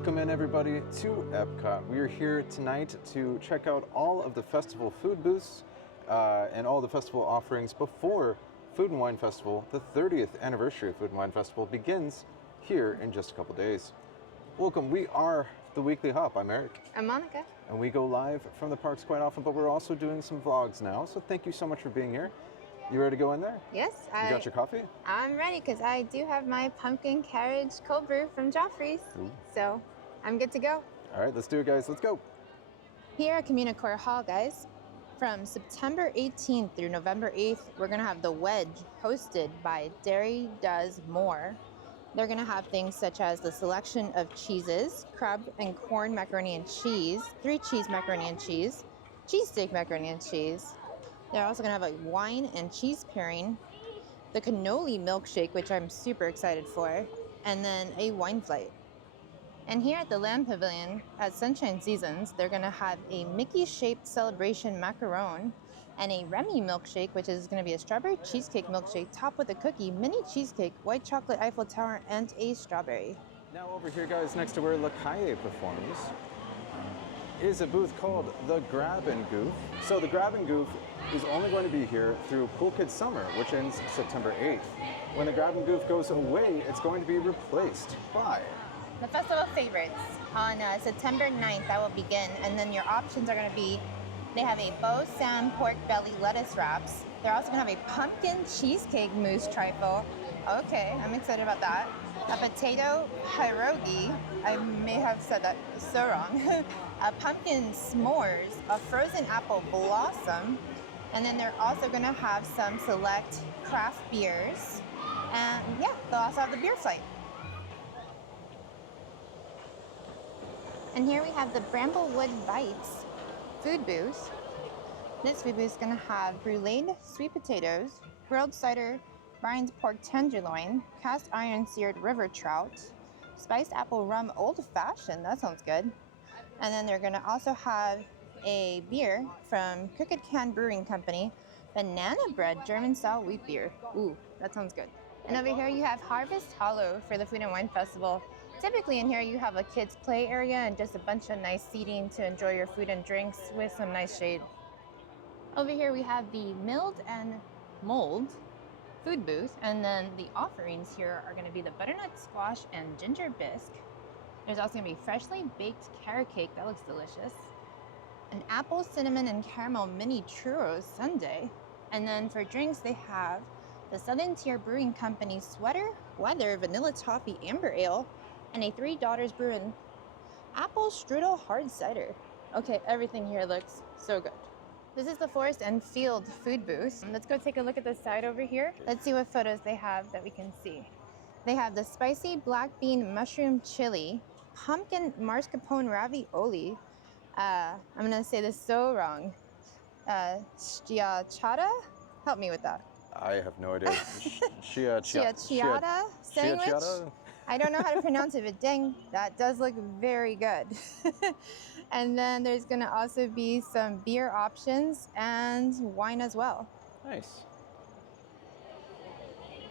Welcome in everybody to EPCOT. We are here tonight to check out all of the festival food booths and all the festival offerings before Food and Wine Festival. The 30th anniversary of Food and Wine Festival begins here in just a couple days. Welcome, we are The Weekly Hop. I'm Eric. I'm Monica. And we go live from the parks quite often, but we're also doing some vlogs now. So thank you so much for being here. You ready to go in there? Yes. You got your coffee? I'm ready because I do have my pumpkin carriage cold brew from Joffrey's. Ooh. So I'm good to go. All right, let's do it, guys. Let's go. Here at Communicore Hall, guys, from September 18th through November 8th, we're going to have the Wedge hosted by Dairy Does More. They're going to have things such as the selection of cheeses, crab and corn macaroni and cheese, 3 cheese macaroni and cheese, cheesesteak macaroni and cheese. They're also going to have a wine and cheese pairing, the cannoli milkshake, which I'm super excited for, and then a wine flight. And here at the Lamb Pavilion at Sunshine Seasons, they're going to have a Mickey-shaped celebration macaron and a Remy milkshake, which is going to be a strawberry cheesecake milkshake topped with a cookie, mini cheesecake, white chocolate Eiffel Tower, and a strawberry. Now over here, guys, next to where La Calle performs, is a booth called the Grab and Goof. So the Grab and Goof is only going to be here through Cool Kids Summer, which ends September 8th. When the Grab and Goof goes away, it's going to be replaced by the Festival Favorites on September 9th. That will begin, and then your options are going to be, they have a Beau Sam pork belly lettuce wraps. They're also going to have a pumpkin cheesecake mousse trifle. Okay, I'm excited about that. A potato pierogi, I may have said that so wrong. A pumpkin s'mores, a frozen apple blossom, and then they're also going to have some select craft beers. And yeah, they'll also have the beer flight. And here we have the Bramblewood Bites food booth. This food booth is going to have bruleed sweet potatoes, grilled cider, Brian's pork tenderloin, cast iron seared river trout, spiced apple rum old fashioned, that sounds good. And then they're going to also have a beer from Crooked Can Brewing Company, banana bread German style wheat beer. Ooh, that sounds good. And over here you have Harvest Hollow for the Food and Wine Festival. Typically in here you have a kids play area and just a bunch of nice seating to enjoy your food and drinks with some nice shade. Over here we have the Mulled and Mulled food booth, and then the offerings here are going to be the butternut squash and ginger bisque. There's also going to be freshly baked carrot cake, that looks delicious, an apple, cinnamon, and caramel mini churros sundae, and then for drinks they have the Southern Tier Brewing Company Sweater Weather Vanilla Toffee Amber Ale, and a Three Daughters Brewing Apple Strudel Hard Cider. Okay, everything here looks so good. This is the Forest and Field food booth. Let's go take a look at the side over here. Let's see what photos they have that we can see. They have the spicy black bean mushroom chili, pumpkin mascarpone ravioli. I'm gonna say this so wrong. Schiacciata? Help me with that. I have no idea. Schiacciata sandwich? Schiacciata? I don't know how to pronounce it, but dang, that does look very good. And then there's gonna also be some beer options and wine as well. Nice.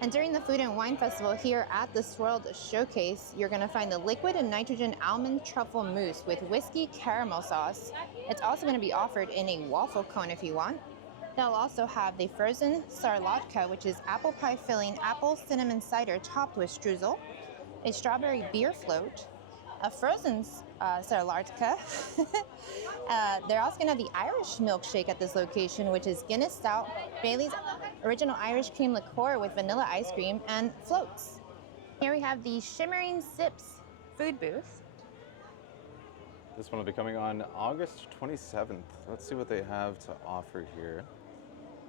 And during the Food and Wine Festival here at the Swirled Showcase, you're gonna find the liquid and nitrogen almond truffle mousse with whiskey caramel sauce. It's also gonna be offered in a waffle cone if you want. They'll also have the frozen sarlatka, which is apple pie filling apple cinnamon cider topped with streusel, a strawberry beer float, a frozen sarlatka. They're also going to have the Irish milkshake at this location, which is Guinness Stout, Bailey's Original Irish Cream Liqueur with vanilla ice cream, and floats. Here we have the Shimmering Sips food booth. This one will be coming on August 27th. Let's see what they have to offer here.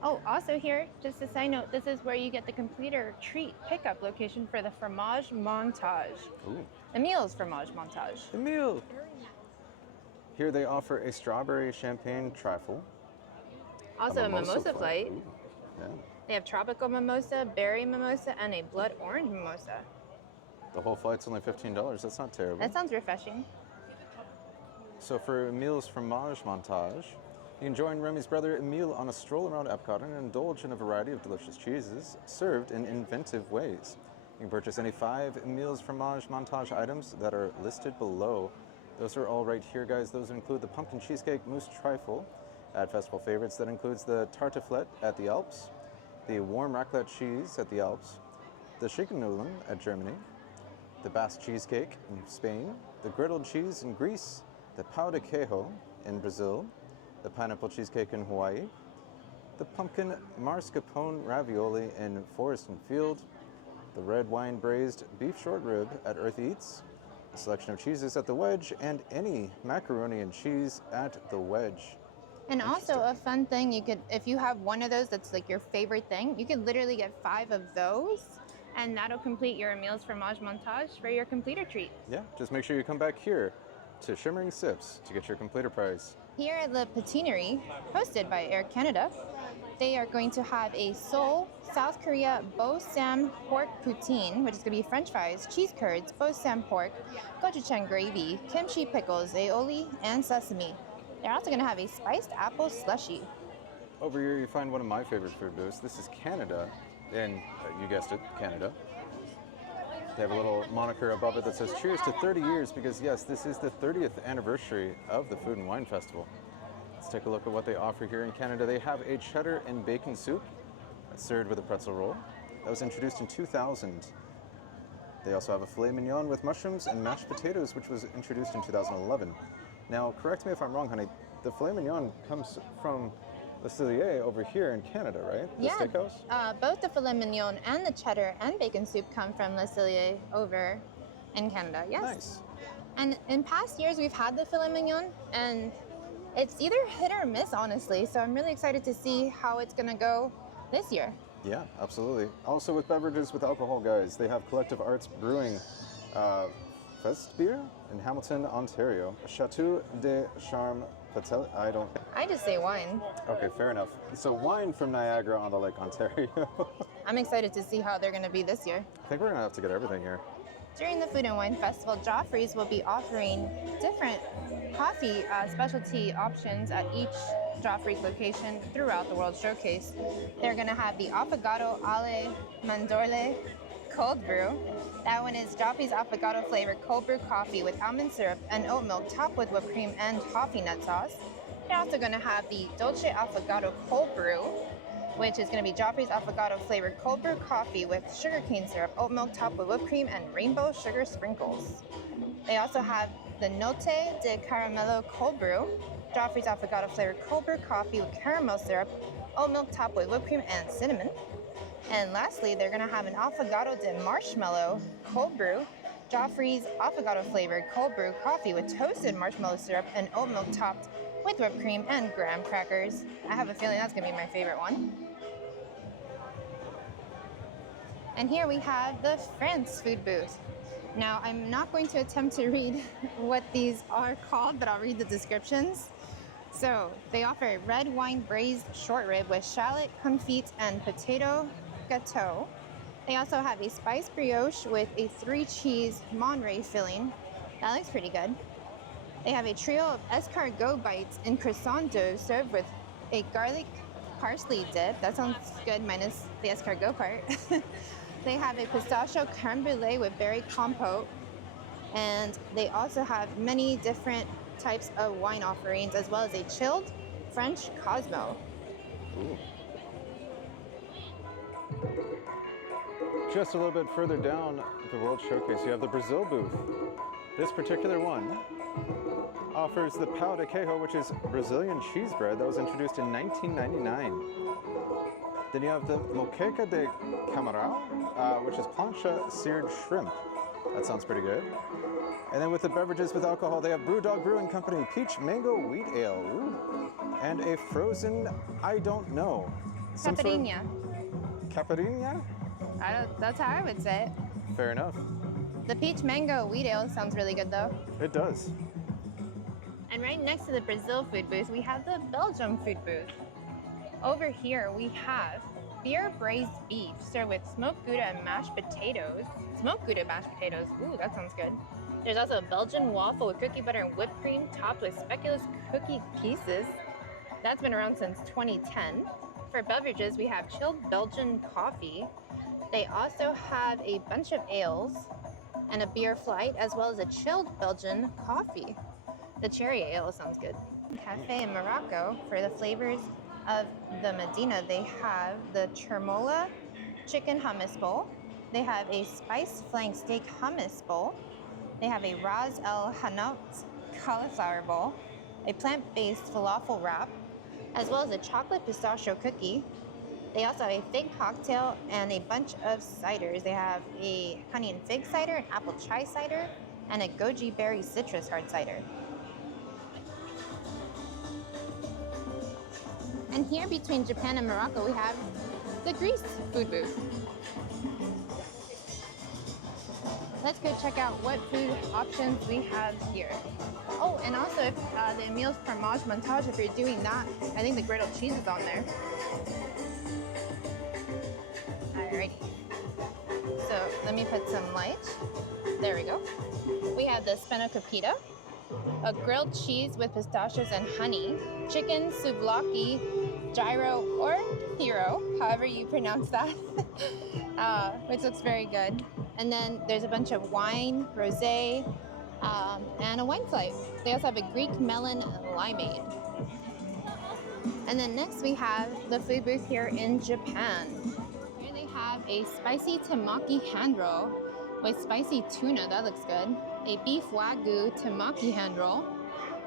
Oh, also here, just a side note, this is where you get the completer treat pickup location for the Fromage Montage. Ooh. Emile's Fromage Montage. Emile. Here they offer a strawberry champagne trifle. Also a mimosa flight. Ooh. Yeah. They have tropical mimosa, berry mimosa, and a blood orange mimosa. The whole flight's only $15. That's not terrible. That sounds refreshing. So for Emile's Fromage Montage, you can join Remy's brother Emile on a stroll around EPCOT and indulge in a variety of delicious cheeses served in inventive ways. You can purchase any 5 Emile's Fromage Montage items that are listed below. Those are all right here, guys. Those include the pumpkin cheesecake mousse trifle at Festival Favorites. That includes the tartiflette at the Alps, the warm raclette cheese at the Alps, the Schinkennudeln at Germany, the Basque cheesecake in Spain, the griddled cheese in Greece, the pão de queijo in Brazil, the pineapple cheesecake in Hawaii, the pumpkin mascarpone ravioli in Forest and Field, the red wine braised beef short rib at Earth Eats, a selection of cheeses at the Wedge, and any macaroni and cheese at the Wedge. And also a fun thing, you could, if you have one of those that's like your favorite thing, you could literally get 5 of those, and that'll complete your Emile's Fromage Montage for your completer treat. Yeah, just make sure you come back here to Shimmering Sips to get your completer prize. Here at the Poutinerie, hosted by Air Canada, they are going to have a Seoul, South Korea Bo-Sam pork poutine, which is going to be french fries, cheese curds, Bo-Sam pork, gochujang gravy, kimchi pickles, aioli, and sesame. They're also going to have a spiced apple slushie. Over here you find one of my favorite food booths. This is Canada, and you guessed it, Canada. They have a little moniker above it that says cheers to 30 years because yes, this is the 30th anniversary of the Food and Wine Festival. Let's take a look at what they offer here in Canada. They have a cheddar and bacon soup that's served with a pretzel roll. That was introduced in 2000. They also have a filet mignon with mushrooms and mashed potatoes, which was introduced in 2011. Now, correct me if I'm wrong, honey, the filet mignon comes from Le Cellier over here in Canada, right? The steakhouse? Both the filet mignon and the cheddar and bacon soup come from Le Cellier over in Canada, yes. Nice. And in past years, we've had the filet mignon, and it's either hit or miss, honestly. So I'm really excited to see how it's going to go this year. Yeah, absolutely. Also with beverages with alcohol, guys, they have Collective Arts Brewing Fest beer in Hamilton, Ontario. Chateau de Charme Patel. I just say wine. Okay, fair enough. So wine from Niagara on the Lake Ontario. I'm excited to see how they're going to be this year. I think we're going to have to get everything here. During the Food and Wine Festival, Joffrey's will be offering different coffee specialty options at each Joffrey's location throughout the World Showcase. They're going to have the Affogato alle Mandorle cold brew. That one is Joffrey's Affogato flavored cold brew coffee with almond syrup and oat milk topped with whipped cream and toffee nut sauce. They're also going to have the Dolce Affogato cold brew, which is going to be Joffrey's Affogato flavored cold brew coffee with sugarcane syrup, oat milk topped with whipped cream, and rainbow sugar sprinkles. They also have the Note de Caramello cold brew, Joffrey's Affogato flavored cold brew coffee with caramel syrup, oat milk topped with whipped cream and cinnamon. And lastly, they're going to have an Affogato de Marshmallow cold brew, Joffrey's Affogato flavored cold brew coffee with toasted marshmallow syrup and oat milk topped with whipped cream and graham crackers. I have a feeling that's going to be my favorite one. And here we have the France food booth. Now, I'm not going to attempt to read what these are called, but I'll read the descriptions. So, they offer a red wine braised short rib with shallot, confit, and potato gâteau. They also have a spiced brioche with a 3-cheese Monterey filling. That looks pretty good. They have a trio of escargot bites in croissant dough served with a garlic parsley dip. That sounds good, minus the escargot part. They have a pistachio creme brulee with berry compote. And they also have many different types of wine offerings, as well as a chilled French Cosmo. Ooh. Just a little bit further down the World Showcase, you have the Brazil booth. This particular one offers the pão de queijo, which is Brazilian cheese bread that was introduced in 1999. Then you have the moqueca de camarão, which is plancha seared shrimp. That sounds pretty good. And then with the beverages with alcohol, they have Brewdog Brewing Company Peach Mango Wheat Ale. Ooh. And a frozen, I don't know. Caipirinha. Caipirinha? That's how I would say it. Fair enough. The peach mango wheat ale sounds really good though. It does. And right next to the Brazil food booth, we have the Belgium food booth. Over here, we have beer braised beef served with smoked Gouda and mashed potatoes. Smoked Gouda mashed potatoes. Ooh, that sounds good. There's also a Belgian waffle with cookie butter and whipped cream topped with speculoos cookie pieces. That's been around since 2010. For beverages, we have chilled Belgian coffee, They also have a bunch of ales and a beer flight, as well as a chilled Belgian coffee. The cherry ale sounds good. Café in Morocco, for the flavors of the Medina, they have the chermoula chicken hummus bowl. They have a spice flank steak hummus bowl. They have a Ras El Hanout cauliflower bowl, a plant-based falafel wrap, as well as a chocolate pistachio cookie. They also have a fig cocktail and a bunch of ciders. They have a honey and fig cider, an apple chai cider, and a goji berry citrus hard cider. And here between Japan and Morocco, we have the Greece food booth. Let's go check out what food options we have here. Oh, and also if the Emile's Fromage Montage, if you're doing that, I think the griddled cheese is on there. Alrighty. So let me put some light. There we go. We have the spanakopita, a grilled cheese with pistachios and honey, chicken souvlaki, gyro or hero, however you pronounce that, which looks very good. And then there's a bunch of wine, rosé, and a wine flight. They also have a Greek melon limeade. And then next we have the food booth here in Japan. Here they have a spicy temaki hand roll with spicy tuna, that looks good. A beef wagyu temaki hand roll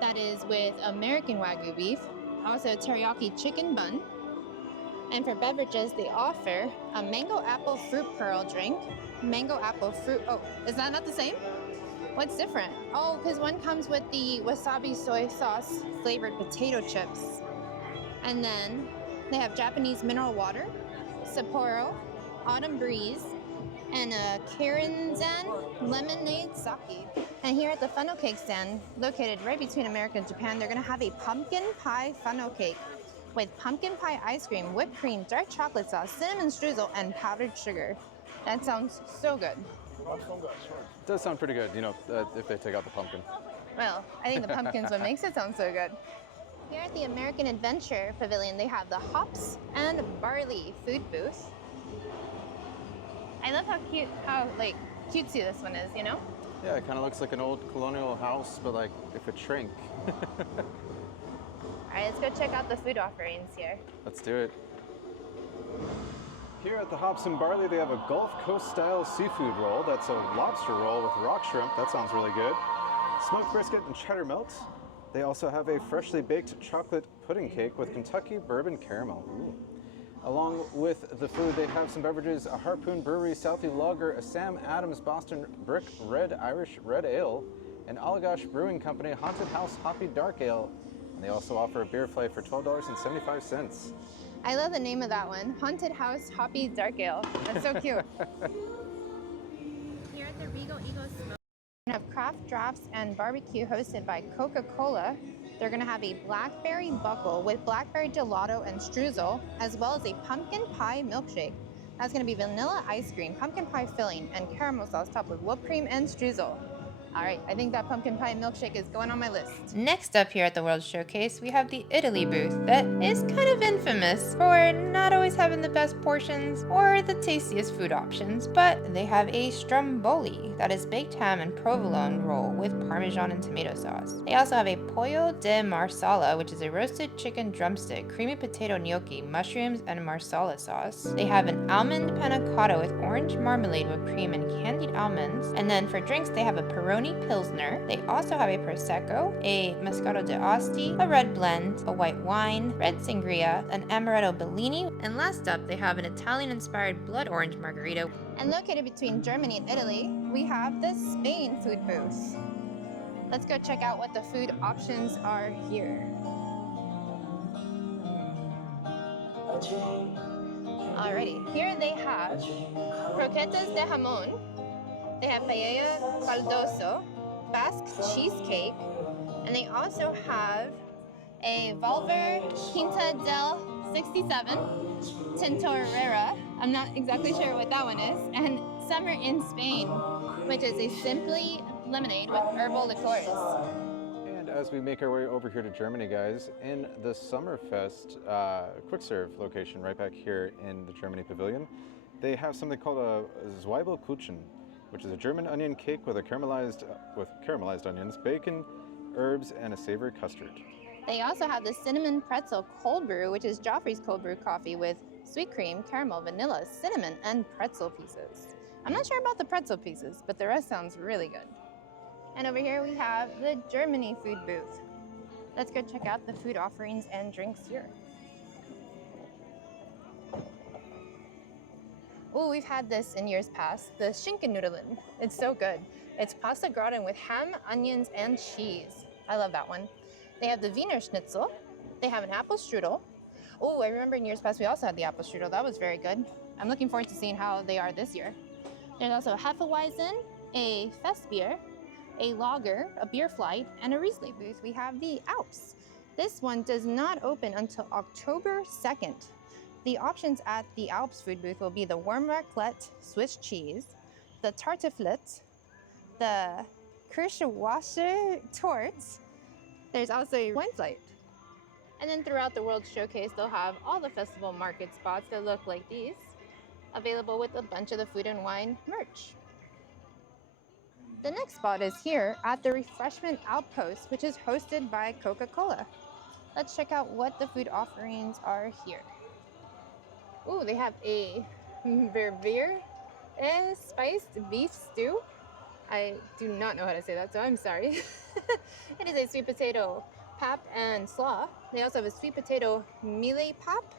that is with American wagyu beef. Also a teriyaki chicken bun. And for beverages, they offer a mango apple fruit pearl drink, mango apple fruit, oh, is that not the same? What's different? Oh, because one comes with the wasabi soy sauce flavored potato chips. And then they have Japanese mineral water, Sapporo, Autumn Breeze, and a Karinzan lemonade sake. And here at the funnel cake stand, located right between America and Japan, they're gonna have a pumpkin pie funnel cake with pumpkin pie ice cream, whipped cream, dark chocolate sauce, cinnamon streusel, and powdered sugar. That sounds so good. It does sound pretty good, you know, if they take out the pumpkin. Well, I think the pumpkin's what makes it sound so good. Here at the American Adventure Pavilion, they have the hops and barley food booth. I love how cutesy this one is, you know? Yeah, it kind of looks like an old colonial house, but like if it shrank. All right, let's go check out the food offerings here. Let's do it. Here at the Hops and Barley, they have a Gulf Coast style seafood roll. That's a lobster roll with rock shrimp. That sounds really good. Smoked brisket and cheddar melt. They also have a freshly baked chocolate pudding cake with Kentucky bourbon caramel. Ooh. Along with the food, they have some beverages, a Harpoon Brewery Southie Lager, a Sam Adams Boston Brick Red Irish Red Ale, an Allagash Brewing Company Haunted House Hoppy Dark Ale. And they also offer a beer flight for $12.75. I love the name of that one, Haunted House Hoppy Dark Ale. That's so cute. Here at the Regal Eagle Smoke, we have craft drafts and barbecue hosted by Coca-Cola. They're gonna have a blackberry buckle with blackberry gelato and streusel, as well as a pumpkin pie milkshake. That's gonna be vanilla ice cream, pumpkin pie filling, and caramel sauce topped with whipped cream and streusel. All right, I think that pumpkin pie milkshake is going on my list. Next up here at the World Showcase, we have the Italy booth that is kind of infamous for not always having the best portions or the tastiest food options, but they have a stromboli, that is baked ham and provolone roll with parmesan and tomato sauce. They also have a pollo de marsala, which is a roasted chicken drumstick, creamy potato gnocchi, mushrooms, and marsala sauce. They have an almond panna cotta with orange marmalade, whipped cream, and candied almonds. And then for drinks, they have a Peroni Pilsner. They also have a Prosecco, a Moscato d'Asti, a red blend, a white wine, red sangria, an Amaretto Bellini, and last up they have an Italian-inspired blood orange margarita. And located between Germany and Italy, we have the Spain food booth. Let's go check out what the food options are here. Alrighty, here they have croquetas de jamón. They have paella caldoso, Basque cheesecake, and they also have a Valver Quinta del 67, Tintorera, I'm not exactly sure what that one is, and Summer in Spain, which is a simply lemonade with herbal liqueurs. And as we make our way over here to Germany, guys, in the Sommerfest quick serve location right back here in the Germany Pavilion, they have something called a Zwiebelkuchen, which is a German onion cake with caramelized onions, bacon, herbs, and a savory custard. They also have the cinnamon pretzel cold brew, which is Joffrey's cold brew coffee with sweet cream, caramel, vanilla, cinnamon, and pretzel pieces. I'm not sure about the pretzel pieces, but the rest sounds really good. And over here we have the Germany food booth. Let's go check out the food offerings and drinks here. Oh, we've had this in years past, the Schinkennudeln. It's so good. It's pasta gratin with ham, onions, and cheese. I love that one. They have the Wiener Schnitzel. They have an apple strudel. Oh, I remember in years past we also had the apple strudel. That was very good. I'm looking forward to seeing how they are this year. There's also a Hefeweizen, a Festbier, a lager, a beer flight, and a Riesling booth. We have the Alps. This one does not open until October 2nd. The options at the Alps food booth will be the warm raclette Swiss cheese, the tartiflette, the Kirschwasser torts. There's also a wine flight. And then throughout the World Showcase, they'll have all the festival market spots that look like these, available with a bunch of the food and wine merch. The next spot is here at the Refreshment Outpost, which is hosted by Coca-Cola. Let's check out what the food offerings are here. Ooh, they have a beer and spiced beef stew. I do not know how to say that, so I'm sorry. It is a sweet potato pap and slaw. They also have a sweet potato mealie pap,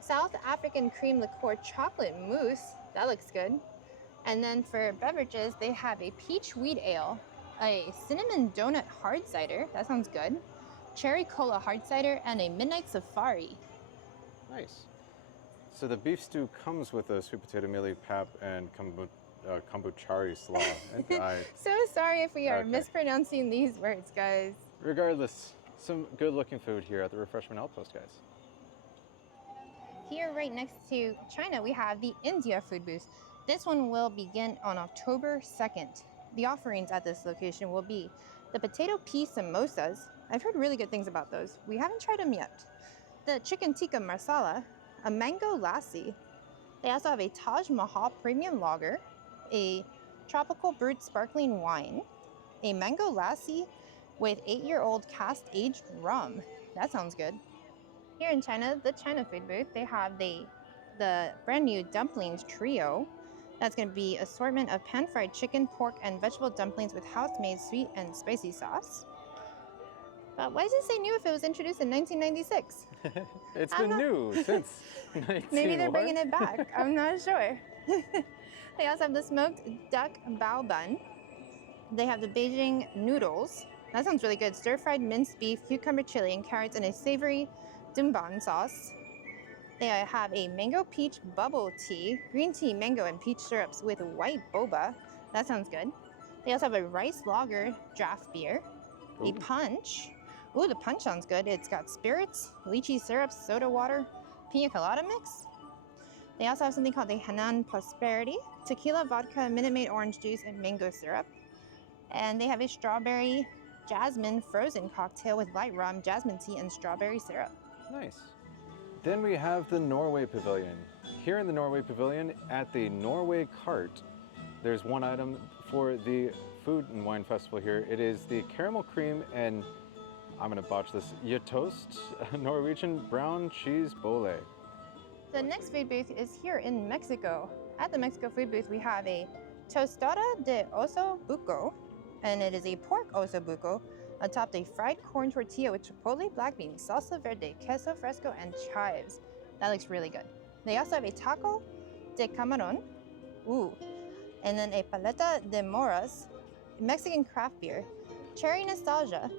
South African cream liqueur chocolate mousse. That looks good. And then for beverages, they have a peach wheat ale, a cinnamon donut hard cider. That sounds good. Cherry cola hard cider, and a midnight safari. Nice. So the beef stew comes with a sweet potato mealie pap and kombuchari slaw. So sorry if we are mispronouncing these words, guys. Regardless, some good-looking food here at the Refreshment Outpost, guys. Here, right next to China, we have the India food booth. This one will begin on October 2nd. The offerings at this location will be the potato pea samosas. I've heard really good things about those. We haven't tried them yet. The chicken tikka masala, a mango lassi. They also have a Taj Mahal premium lager, a tropical brut sparkling wine, a mango lassi with 8-year-old cask-aged rum. That sounds good. Here in China, the China food booth, they have the brand new dumplings trio. That's going to be assortment of pan-fried chicken, pork, and vegetable dumplings with house-made sweet and spicy sauce. But why does it say new if it was introduced in 1996? It's been new since 19. Maybe they're bringing it back. I'm not sure. They also have the smoked duck bao bun. They have the Beijing noodles. That sounds really good. Stir-fried minced beef, cucumber chili, and carrots in a savory dumban sauce. They have a mango peach bubble tea, green tea, mango, and peach syrups with white boba. That sounds good. They also have a rice lager draft beer, a punch. Ooh, the punch sounds good. It's got spirits, lychee syrup, soda water, pina colada mix. They also have something called the Henan Prosperity, tequila, vodka, Minute Maid orange juice, and mango syrup. And they have a strawberry jasmine frozen cocktail with light rum, jasmine tea, and strawberry syrup. Nice. Then we have the Norway Pavilion. Here in the Norway Pavilion, at the Norway Cart, there's one item for the Food and Wine Festival here. It is the caramel cream and, I'm gonna botch this, Toast Norwegian brown cheese bole. The next food booth is here in Mexico. At the Mexico food booth, we have a tostada de oso buco, and it is a pork oso buco atop a fried corn tortilla with chipotle, black beans, salsa verde, queso fresco, and chives. That looks really good. They also have a taco de camarón, and then a paleta de moras, Mexican craft beer, cherry nostalgia,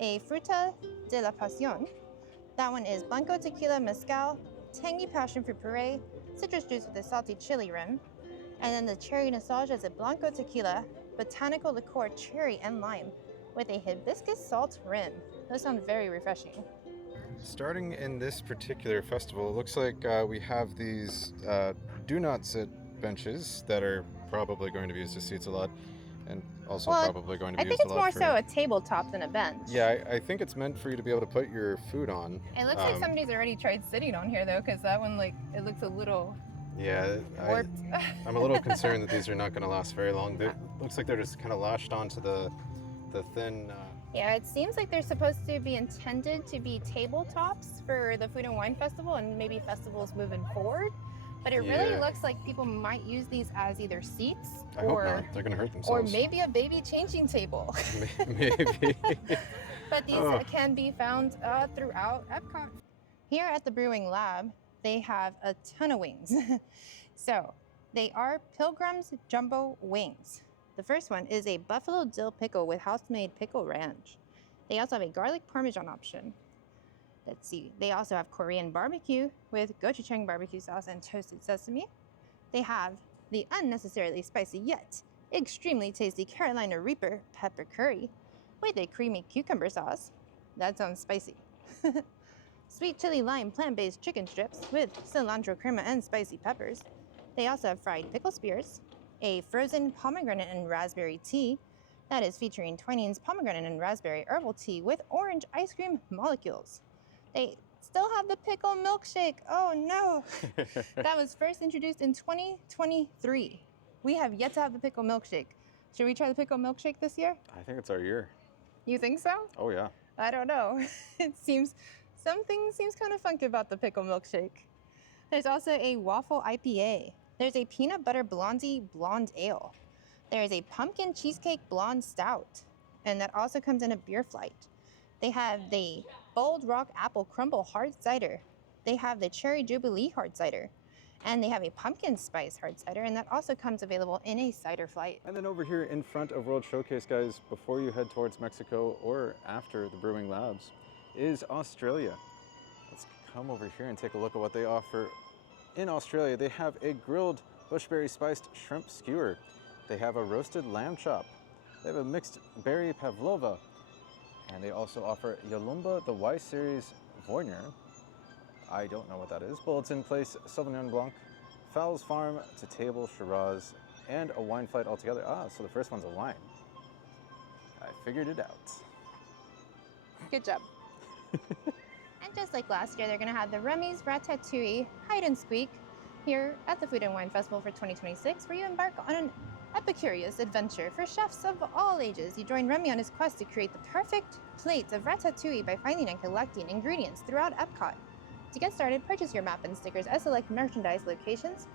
a fruta de la pasión. That one is blanco tequila mezcal, tangy passion fruit puree, citrus juice with a salty chili rim, and then the cherry nostalgia is a blanco tequila, botanical liqueur, cherry, and lime with a hibiscus salt rim. Those sound very refreshing. Starting in this particular festival, it looks like we have these do not sit benches that are probably going to be used as seats a lot, and also probably going to be used a lot. I think it's more so a tabletop than a bench. Yeah, I think it's meant for you to be able to put your food on. It looks like somebody's already tried sitting on here though, because that one, like, it looks a little Yeah, warped. I'm a little concerned that these are not going to last very long. Looks like they're just kind of lashed onto the thin. Yeah, it seems like they're supposed to be intended to be tabletops for the Food and Wine Festival and maybe festivals moving forward. But it really Yeah. looks like people might use these as either seats I hope not. They're going to hurt or themselves. maybe a baby changing table. Maybe. But these can be found throughout Epcot. Here at the Brew-Wing Lab, they have a ton of wings. So they are Pilgrim's Jumbo Wings. The first one is a buffalo dill pickle with house-made pickle ranch. They also have a garlic parmesan option. Let's see. They also have Korean barbecue with gochujang barbecue sauce and toasted sesame. They have the unnecessarily spicy yet extremely tasty Carolina Reaper pepper curry with a creamy cucumber sauce. That sounds spicy. Sweet chili lime plant-based chicken strips with cilantro crema and spicy peppers. They also have fried pickle spears, a frozen pomegranate and raspberry tea that is featuring Twinings pomegranate and raspberry herbal tea with orange ice cream molecules. They still have the pickle milkshake. Oh no! That was first introduced in 2023. We have yet to have the pickle milkshake. Should we try the pickle milkshake this year? I think it's our year. You think so? Oh yeah. I don't know. Something seems kind of funky about the pickle milkshake. There's also a waffle IPA. There's a peanut butter blondie blonde ale. There is a pumpkin cheesecake blonde stout, and that also comes in a beer flight. They have the Bold Rock apple crumble hard cider. They have the cherry jubilee hard cider, and they have a pumpkin spice hard cider, and that also comes available in a cider flight. And then over here in front of World Showcase, guys, before you head towards Mexico or after the Brew-Wing Labs, is Australia. Let's come over here and take a look at what they offer. In Australia, they have a grilled bushberry spiced shrimp skewer. They have a roasted lamb chop. They have a mixed berry pavlova. And they also offer Yalumba, the Y Series Voynier. I don't know what that is. Bullets in place, Sauvignon Blanc, Fowles Farm to Table Shiraz, and a wine flight altogether. Ah, so the first one's a wine. I figured it out. Good job. And just like last year, they're going to have the Remy's Ratatouille Hide and Squeak here at the Food and Wine Festival for 2026, where you embark on an epicurious adventure for chefs of all ages. You join Remy on his quest to create the perfect plate of ratatouille by finding and collecting ingredients throughout Epcot. To get started, purchase your map and stickers at select merchandise locations,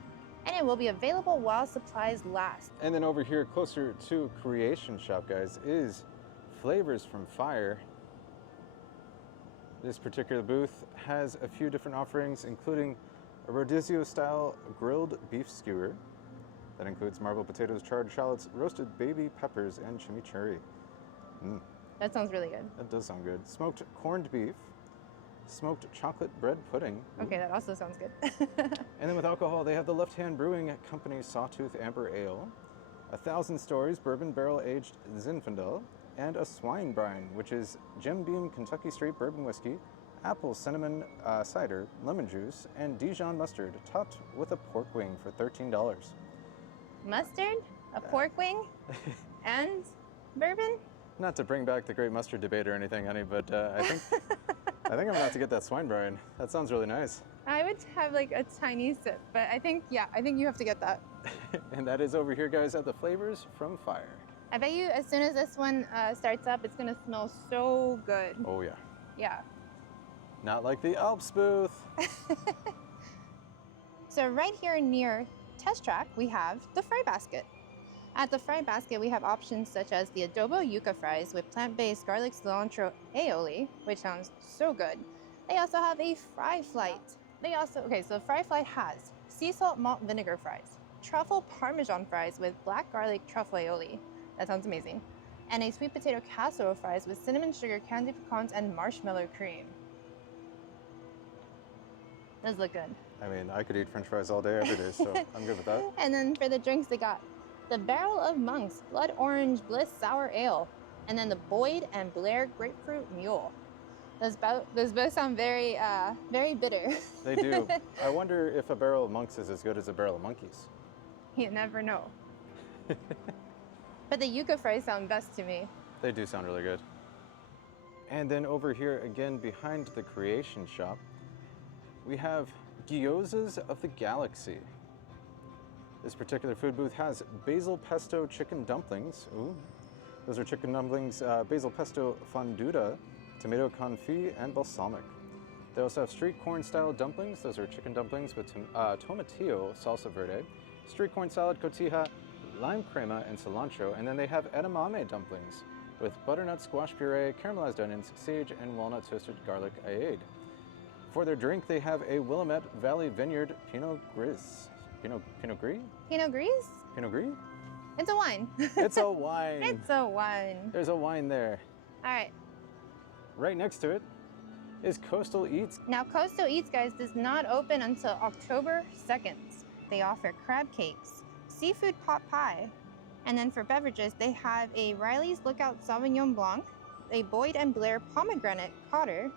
and it will be available while supplies last. And then over here, closer to Creation Shop, guys, is Flavors from Fire. This particular booth has a few different offerings, including a Rodizio-style grilled beef skewer that includes marbled potatoes, charred shallots, roasted baby peppers, and chimichurri. That sounds really good. That does sound good. Smoked corned beef, smoked chocolate bread pudding. Okay, that also sounds good. And then with alcohol, they have the Left Hand Brewing Company Sawtooth Amber Ale, 1,000 Stories Bourbon Barrel Aged Zinfandel, and a swine brine, which is Jim Beam Kentucky Straight Bourbon Whiskey, apple cinnamon cider, lemon juice, and Dijon mustard, topped with a pork wing for $13. Mustard, a pork wing, and bourbon? Not to bring back the great mustard debate or anything, honey, but I think I'm gonna have to get that swine brine. That sounds really nice. I would have like a tiny sip, but I think you have to get that. And that is over here, guys, at the Flavors from Fire. I bet you as soon as this one starts up, it's gonna smell so good. Oh yeah. Yeah. Not like the Alps booth. So right here near Test Track, we have the fry basket. At the fry basket, we have options such as the adobo yuca fries with plant-based garlic cilantro aioli, which sounds so good. They also have a fry flight. So the fry flight has sea salt malt vinegar fries, truffle parmesan fries with black garlic truffle aioli. That sounds amazing. And a sweet potato casserole fries with cinnamon sugar, candied pecans, and marshmallow cream. Does look good. I mean, I could eat French fries all day, every day, so I'm good with that. And then for the drinks, they got the Barrel of Monks Blood Orange Bliss Sour Ale, and then the Boyd and Blair Grapefruit Mule. Those both sound very bitter. They do. I wonder if a Barrel of Monks is as good as a Barrel of Monkeys. You never know. But the yuca fries sound best to me. They do sound really good. And then over here, again, behind the Creation Shop, we have Gyozas of the Galaxy. This particular food booth has basil pesto chicken dumplings. Ooh, those are chicken dumplings, basil pesto fonduta, tomato confit, and balsamic. They also have street corn style dumplings. Those are chicken dumplings with tomatillo salsa verde, street corn salad, cotija, lime crema, and cilantro. And then they have edamame dumplings with butternut squash puree, caramelized onions, sage, and walnut toasted garlic aide. For their drink, they have a Willamette Valley Vineyard Pinot Gris. Pinot Gris? Pinot Gris? Pinot Gris? It's a wine. It's a wine. It's a wine. There's a wine there. All right. Right next to it is Coastal Eats. Now, Coastal Eats, guys, does not open until October 2nd. They offer crab cakes, seafood pot pie, and then for beverages, they have a Riley's Lookout Sauvignon Blanc, a Boyd and Blair Pomegranate Cotter,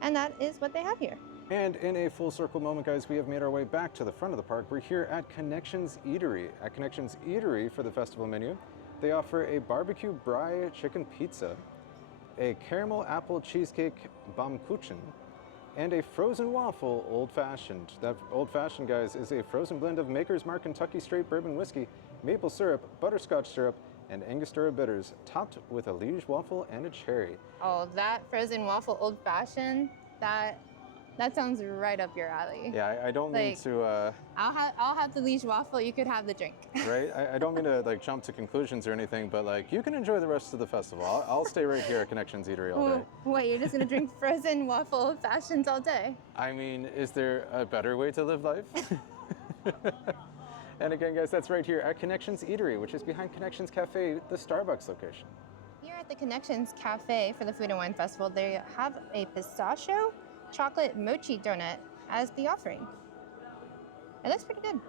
and that is what they have here. And in a full circle moment, guys, we have made our way back to the front of the park. We're here at Connections Eatery. At Connections Eatery for the festival menu, they offer a barbecue brie chicken pizza, a caramel apple cheesecake Baumkuchen, and a frozen waffle old fashioned. That old fashioned, guys, is a frozen blend of Maker's Mark Kentucky Straight Bourbon Whiskey, maple syrup, butterscotch syrup, and Angostura bitters, topped with a liege waffle and a cherry. Oh, that frozen waffle old fashioned, that sounds right up your alley. Yeah, I don't mean to. I'll have the liege waffle. You could have the drink. Right. I don't mean to like jump to conclusions or anything, but like you can enjoy the rest of the festival. I'll stay right here at Connections Eatery all day. Wait, you're just gonna drink frozen waffle old fashions all day? I mean, is there a better way to live life? And again, guys, that's right here at Connections Eatery, which is behind Connections Café, the Starbucks location. Here at the Connections Cafe for the Food and Wine Festival, they have a pistachio chocolate mochi donut as the offering. It looks pretty good.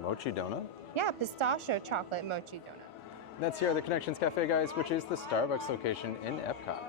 Mochi donut? Yeah, pistachio chocolate mochi donut. That's here at the Connections Cafe, guys, which is the Starbucks location in EPCOT.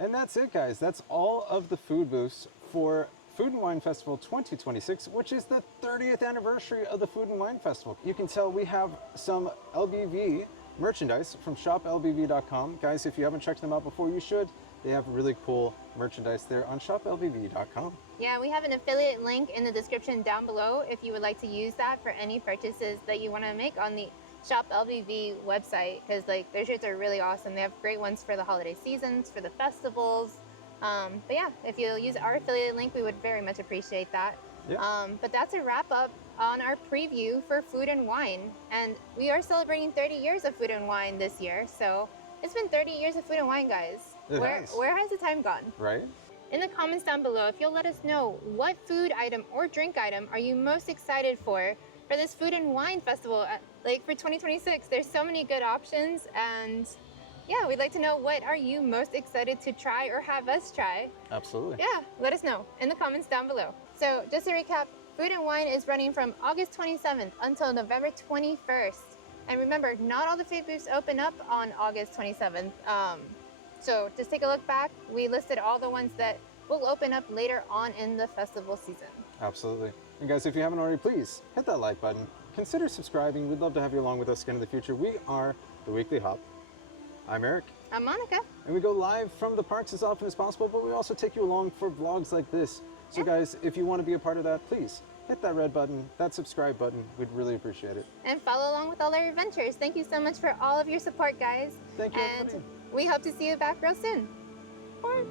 And that's it, guys. That's all of the food booths for Food and Wine Festival 2026, which is the 30th anniversary of the Food and Wine Festival. You can tell we have some LBV merchandise from shoplbv.com. Guys, if you haven't checked them out before, you should. They have really cool merchandise there on shoplbv.com. Yeah, we have an affiliate link in the description down below if you would like to use that for any purchases that you want to make on the Shop LBV website, because like their shirts are really awesome. They have great ones for the holiday seasons, for the festivals. But yeah, if you'll use our affiliate link, we would very much appreciate that. Yeah. But that's a wrap up on our preview for Food and Wine. And we are celebrating 30 years of Food and Wine this year. So it's been 30 years of Food and Wine, guys. Where has the time gone? Right. In the comments down below, if you'll let us know what food item or drink item are you most excited for this Food and Wine Festival, like for 2026. There's so many good options, and yeah, we'd like to know what are you most excited to try or have us try. Absolutely. Yeah, let us know in the comments down below. So just to recap, Food and Wine is running from August 27th until November 21st. And remember, not all the food booths open up on August 27th. So just take a look back. We listed all the ones that will open up later on in the festival season. Absolutely. And guys, if you haven't already, please hit that like button. Consider subscribing. We'd love to have you along with us again in the future. We are The Weekly Hop. I'm Eric. I'm Monica. And we go live from the parks as often as possible, but we also take you along for vlogs like this. So guys, if you want to be a part of that, please hit that red button, that subscribe button. We'd really appreciate it. And follow along with all our adventures. Thank you so much for all of your support, guys. Thank you, and everybody. we hope to see you back real soon. Bye.